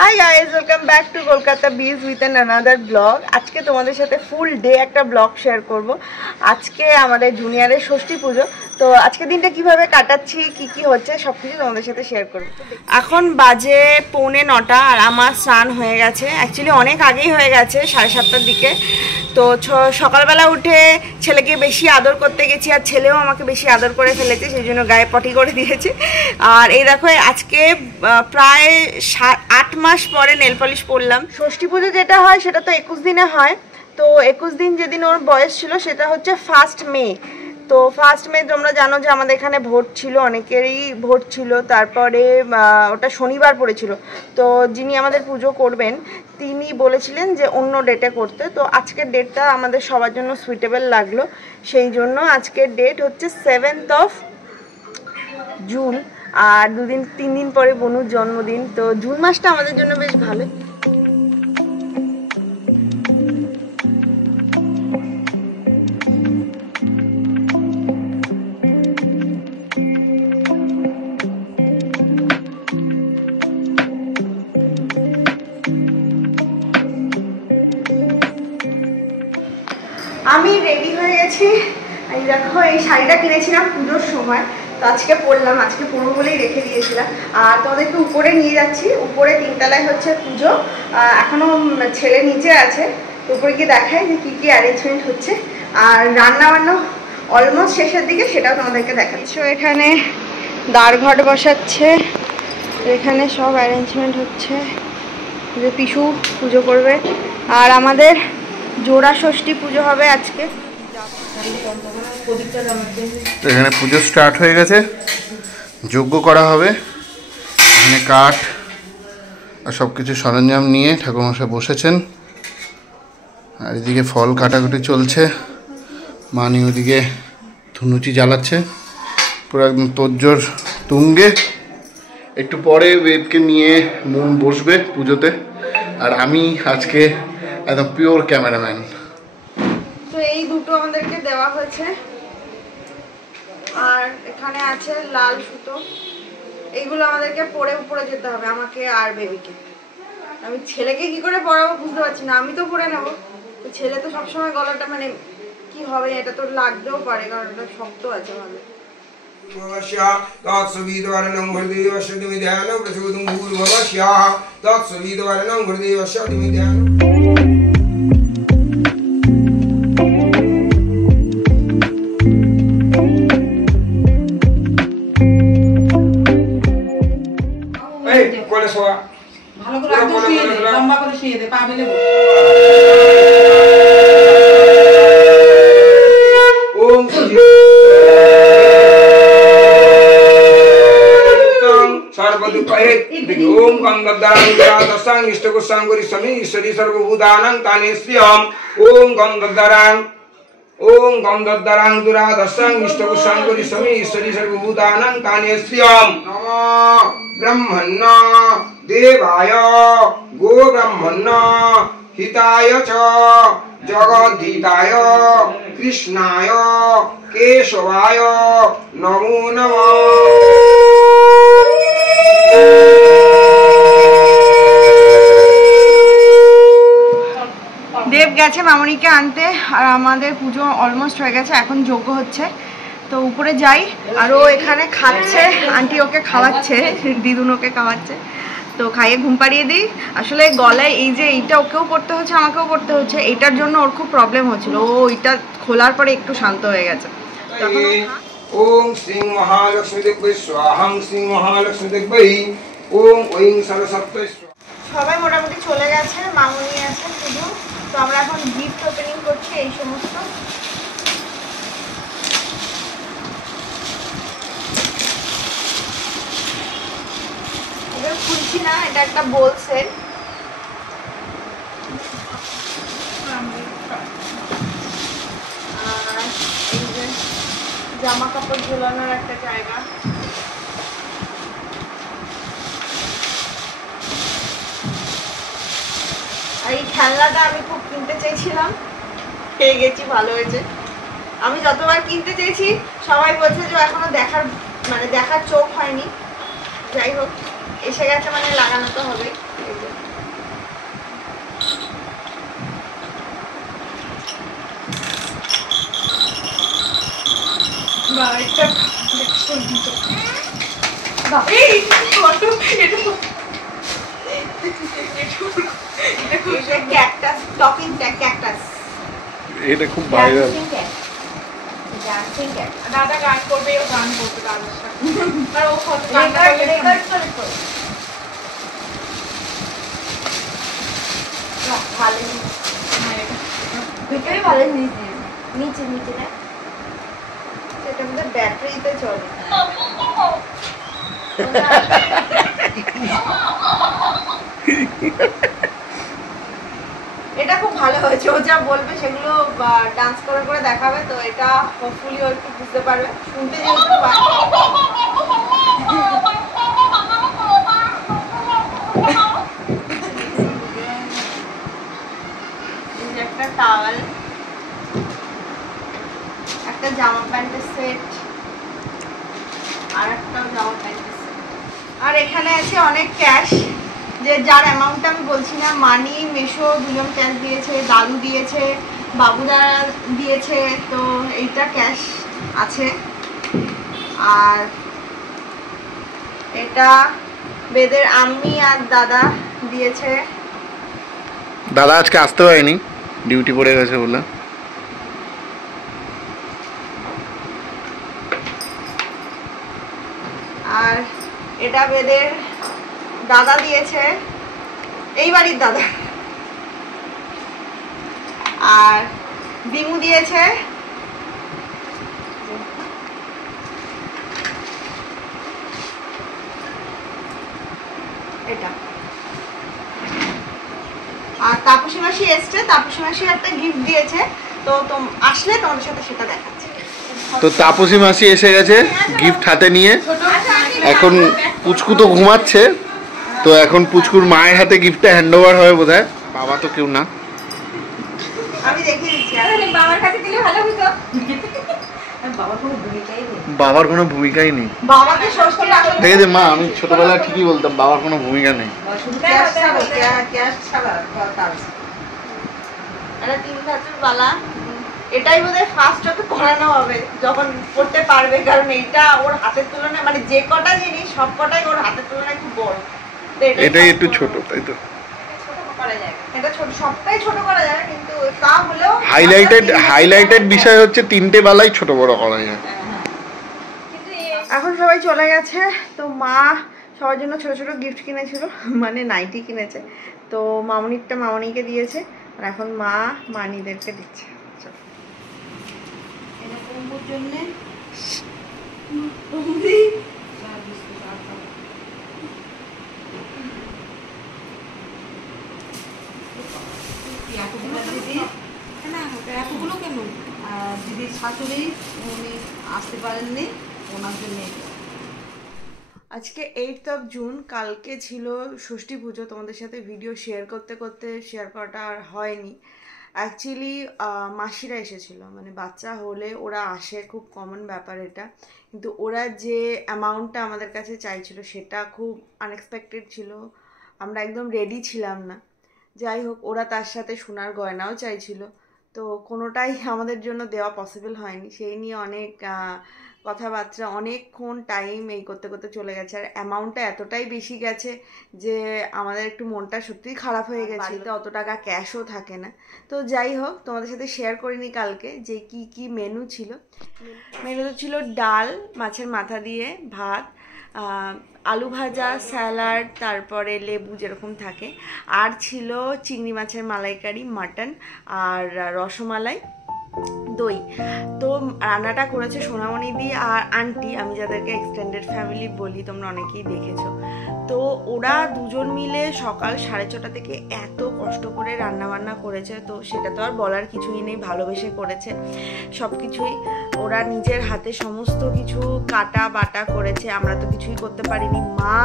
Hi guys, welcome back to Kolkata বিজ with an another blog. আজকে তোমাদের সাথে ফুল ডে একটা ব্লগ শেয়ার করব। আজকে আমাদের জুনিয়রের ষষ্ঠী পুজো, তো আজকে দিনটা কিভাবে কাটাচ্ছি, কি কি হচ্ছে সব কিছু তোমাদের সাথে শেয়ার করবো। এখন বাজে 8:45 আর আমার স্নান হয়ে গেছে। অ্যাকচুয়ালি অনেক আগেই হয়ে গেছে, 7:30টার দিকে। তো সকালবেলা উঠে ছেলেকে বেশি আদর করতে গেছি, আর ছেলেও আমাকে বেশি আদর করে ফেলেছে, সেই জন্য গায়ে পটি করে দিয়েছে। আর এই দেখো, আজকে প্রায় 8 মাস পরে নেল পলিশ পরলাম। ষষ্ঠী পুজো যেটা হয় সেটা তো 21 দিনে হয়। তো 21 দিন যেদিন ওর বয়স ছিল সেটা হচ্ছে 1 মে। তো 1 মে তোমরা জানো যে আমাদের এখানে ভোট ছিল, অনেকেরই ভোট ছিল। তারপরে ওটা শনিবার পড়েছিল। তো যিনি আমাদের পুজো করবেন তিনি বলেছিলেন যে অন্য ডেটে করতে। তো আজকের ডেটটা আমাদের সবার জন্য সুইটেবল লাগলো, সেই জন্য আজকের ডেট হচ্ছে 7 জুন। আর 3 দিন পরে বনুর জন্মদিন। তো জুন মাসটা আমাদের জন্য বেশ ভালো। আমি রেডি হয়ে গেছি। এই দেখো, এই শাড়িটা কিনেছিলাম পুজোর সময়, তো আজকে পরলাম, আজকে পরবো বলেই রেখে দিয়েছিলাম। আর তোমাদেরকে উপরে নিয়ে যাচ্ছি। উপরে 3 তলায় হচ্ছে পুজো, এখনো ছেলে নিচে আছে। তো উপরে গিয়ে দেখাই যে কী কী অ্যারেঞ্জমেন্ট হচ্ছে। আর রান্না বান্না অলমোস্ট শেষের দিকে, সেটাও তোমাদেরকে দেখাচ্ছি। এখানে দ্বারঘট বসাচ্ছে, এখানে সব অ্যারেঞ্জমেন্ট হচ্ছে যে পিসু পুজো করবে। আর আমাদের জোড়া ষষ্ঠী পুজো হবে আজকে। এখানে পুজো স্টার্ট হয়ে গেছে, যজ্ঞ করা হবে। এখানে কাঠ আর সব কিছু সরঞ্জাম নিয়ে ঠাকুরমশাই বসেছেন। আর এদিকে ফল কাটাকুটি চলছে, মানি ওদিকে ধুনুচি জ্বালাচ্ছে, পুরো একদম তোড়জোড় তুঙ্গে। একটু পরে বেদকে নিয়ে মন বসবে পুজোতে, আর আমি আজকে একদম পিওর ক্যামেরাম্যান। তো এই দুটো আমাদেরকে দেওয়া হয়েছে, আর এখানে আছে লাল সুতো। এইগুলো আমাদেরকে পরে উপরে যেতে হবে, আমাকে আর বেবিকে। আমি ছেলেকে কি করে পরাবো বুঝতে পারছি না। আমি তো পরে নেবো, তো ছেলে তো সবসময় গলাটা মানে কি হবে, এটা তো লাগতেও পারে, কারণ এটা শক্ত আছে ভালো। ভালো করে একদম শুয়ে দে, লম্বা করে শুয়ে দে, পা মেলে বস। ওম সর্বদুঃখে ওম গঙ্গাদাং দশাং ইষ্টকুশাং গরিষ্যমি ঈশ্বরী সর্বভূতানাং তানেস্যম ওম গন্ধদ্দারাং দুরাদশাং ইষ্টকুশাং গরিষ্যমি ঈশ্বরী সর্বভূতানাং তানেস্যম নমঃ ব্রহ্মণ্য দেবায় গো ব্রহ্মণ্য হিতায় চ জগদ্ধিতায় কৃষ্ণায় কেশবায় নমো নমঃ। দেব গেছে মামনিকে আনতে, আর আমাদের পুজো অলমোস্ট হয়ে গেছে, এখন যজ্ঞ হচ্ছে। তো উপরে যাই, আর ও এখানে খাচ্ছে, আন্টি ওকে খাওয়াচ্ছে, দিদুন ওকে খাওয়াচ্ছে। তো খাইয়ে ঘুম পাড়িয়ে দিই। আসলে গলায় এই যে এইটা ওকেও পড়তে হচ্ছে, আমাকেও পড়তে হচ্ছে, এইটার জন্য ওর খুব প্রবলেম হচ্ছিল। ও ওইটা খোলার পরে একটু শান্ত হয়ে গেছে। ওম শ্রী মহালক্ষ্মী দেবী স্বাহাং শ্রী মহালক্ষ্মী দেবী ওম ঐং সরস্বতী। সবাই মোটামুটি চলে গেছে, মামনি আছে শুধু। তো আমরা এখন গিফট ওপেনিং করছি, এই সমস্ত। এটা খুলছি না, এটা একটা বোল সেট। আর এই যে জামা কাপড় ঝোলানোর একটা জায়গা। আর এই খেলনাটা আমি খুব কিনতে চাইছিলাম, পেয়ে গেছি, ভালো হয়েছে। আমি যতবার কিনতে চেয়েছি সবাই বলছে যে এখনো দেখার চোখ হয়নি। যাই হোক, এসে গেছে মানে লাগানো তো হবে। টকিং ক্যাকটাস, এটা খুব ভাইরাল। দাদা গান করবে, ও গান করবে দাদার সাথে। আর ও কত রেকর্ড করে তো ভালো ভিতরে ভালো নিচে নিচে না, সেটা মধ্যে ব্যাটারিতে চলে। এটা খুব ভালো হয়েছে, ও যা বলবে সেগুলো ডান্স করে করে দেখাবে, তো এটা হোপফুলি ও একটু বুঝতে পারবে, শুনতে যেহেতু পায়। একটা টাওয়াল, একটা জামা প্যান্টের সেট, আর একটা জামা প্যান্টের সেট, আর এখানে আছে অনেক ক্যাশ, যে যার অ্যামাউন্টটা আমি বলছি না। মানি মেশো দুজন ক্যাশ দিয়েছে, দাদু দিয়েছে, বাবুদা দিয়েছে, তো এইটা ক্যাশ আছে। আর এটা বেদের আম্মি আর দাদা দিয়েছে। দাদা আজকে আসতে পারেনি, ডিউটি পড়ে গেছে বলে। আর এটা বেদের দাদা দিয়েছে, এই বাড়ির দাদা। আর বিমু দিয়েছে এটা। আর তাপসী মাসি এসছে, তাপসী মাসি একটা গিফট দিয়েছে, তো আসলে তোমাদের সাথে সেটা দেখাচ্ছি। তো তাপসী মাসি এসে গেছে গিফট হাতে নিয়ে। এখন পুচকু তো ঘুমাচ্ছে, তো এখন পুচকুর মায়ের হাতে গিফটটা হ্যান্ড ওভার হবে বোধহয়। বাবা তো কেউ না, আমি দেখিয়ে দিচ্ছি। বাবার কাছে দিলে ভালো হতো। বাবার কোনো ভূমিকাই নেই। বাবাকে ষষ্ঠী দেখে মা, আমি ছোটবেলায় ঠিকই বলতাম বাবার কোনো ভূমিকা নেই। এটা 3 ধাতুর বালা, এটাই বোধহয় ফার্স্ট ওকে পড়ানো হবে যখন পড়তে পারবে, কারণ এইটা ওর হাতের তুলনায়, মানে যে কটা জিনিস সব কটাই ওর হাতের তুলনায় খুব বড়। এটাই একটু ছোট, তাই তো। এটা ছোট, সবটাই ছোট করা যায়, কিন্তু তা হলেও হাইলাইটেড বিষয় হচ্ছে 3টে বালাই ছোট বড় করা যায়। এখন সবাই চলে গেছে, তো মা সবার জন্য ছোট ছোট গিফট কিনেছিল, মানে নাইটি কিনেছে, তো মামনিরটা মামনিকে দিয়েছে, আর এখন মা মানিদেরকে দিচ্ছে। এতগুলো কেন? দিদির শাশুড়ি উনি আসতে পারেননি, ওনার জন্য। আজকে 8th of June, কালকে ছিল ষষ্ঠী পুজো। তোমাদের সাথে ভিডিও শেয়ার করতে করতে শেয়ার করাটা আর হয়নি। অ্যাকচুয়ালি মাসিরা এসেছিলো, মানে বাচ্চা হলে ওরা আসে, খুব কমন ব্যাপার এটা, কিন্তু ওরা যে অ্যামাউন্টটা আমাদের কাছে চাইছিল সেটা খুব আনএক্সপেক্টেড ছিল, আমরা একদম রেডি ছিলাম না। যাই হোক, ওরা তার সাথে সোনার গয়নাও চাইছিল, তো কোনোটাই আমাদের জন্য দেওয়া পসিবল হয়নি। সেই নিয়ে অনেক কথাবার্তা, অনেকক্ষণ টাইম এই করতে করতে চলে গেছে, আর অ্যামাউন্টটা এতটাই বেশি গেছে যে আমাদের একটু মনটা সত্যিই খারাপ হয়ে গেছে। বাড়িতে অত টাকা ক্যাশও থাকে না। তো যাই হোক, তোমাদের সাথে শেয়ার করিনি কালকে যে কি কি মেনু ছিল। মেনুতে ছিল ডাল, মাছের মাথা দিয়ে ভাত, আলু ভাজা, স্যালাড, তারপরে লেবু যেরকম থাকে, আর ছিল চিংড়ি মাছের মালাইকারি, মাটন, আর রসমালাই, দই। তো রান্নাটা করেছে সোনামণি দি আর আন্টি, আমি যাদেরকে এক্সটেন্ডেড ফ্যামিলি বলি, তোমরা অনেকেই দেখেছো। তো ওরা দুজন মিলে সকাল 6:30 থেকে এত কষ্ট করে রান্না বান্না করেছে, তো সেটা তো আর বলার কিছুই নেই, ভালোবেসে করেছে সব কিছুই। ওরা নিজের হাতে সমস্ত কিছু কাটা বাটা করেছে, আমরা তো কিছুই করতে পারিনি। মা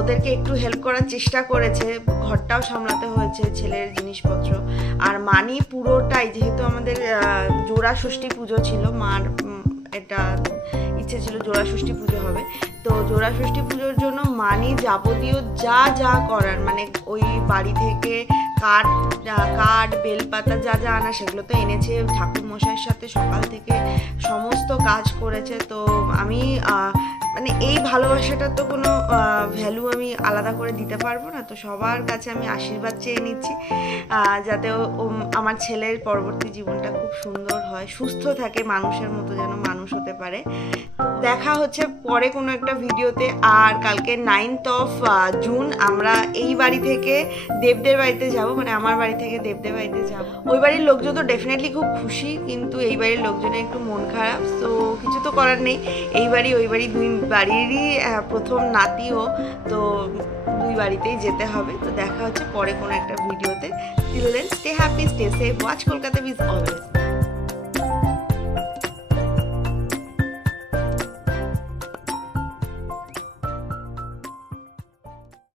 ওদেরকে একটু হেল্প করার চেষ্টা করেছে, ঘরটাও সামলাতে হয়েছে, ছেলের জিনিসপত্র। আর মানি পুরোটাই, যেহেতু আমাদের জোড়া ষষ্ঠী পুজো ছিল, মার এটা ইচ্ছে ছিল জোড়া ষষ্ঠী পুজো হবে, তো জোড়া ষষ্ঠী পুজোর জন্য মানি যাবতীয় যা যা করার, মানে ওই বাড়ি থেকে কাঠ বেলপাতা যা যা আনা সেগুলো তো এনেছে, ঠাকুর মশাইয়ের সাথে সকাল থেকে সমস্ত কাজ করেছে। তো আমি মানে এই ভালোবাসাটার তো কোনো ভ্যালু আমি আলাদা করে দিতে পারবো না। তো সবার কাছে আমি আশীর্বাদ চেয়ে নিচ্ছি যাতে আমার ছেলের পরবর্তী জীবনটা খুব সুন্দর হয়, সুস্থ থাকে, মানুষের মতো যেন মানুষ হতে পারে। দেখা হচ্ছে পরে কোনো একটা ভিডিওতে। আর কালকে 9th of জুন আমরা এই বাড়ি থেকে দেবদের বাড়িতে যাব, মানে আমার বাড়ি থেকে দেবদের বাড়িতে যাব। ওই বাড়ির লোকজন তো ডেফিনেটলি খুব খুশি, কিন্তু এই বাড়ির লোকজনের একটু মন খারাপ। তো কিছু তো করার নেই, এই বাড়ি ওই বাড়ি দুই বাড়িরই প্রথম নাতিও, তো দুই বাড়িতেই যেতে হবে। তো দেখা হচ্ছে পরে কোনো একটা ভিডিওতে। Till then stay happy, stay safe, watch Kolkata with always.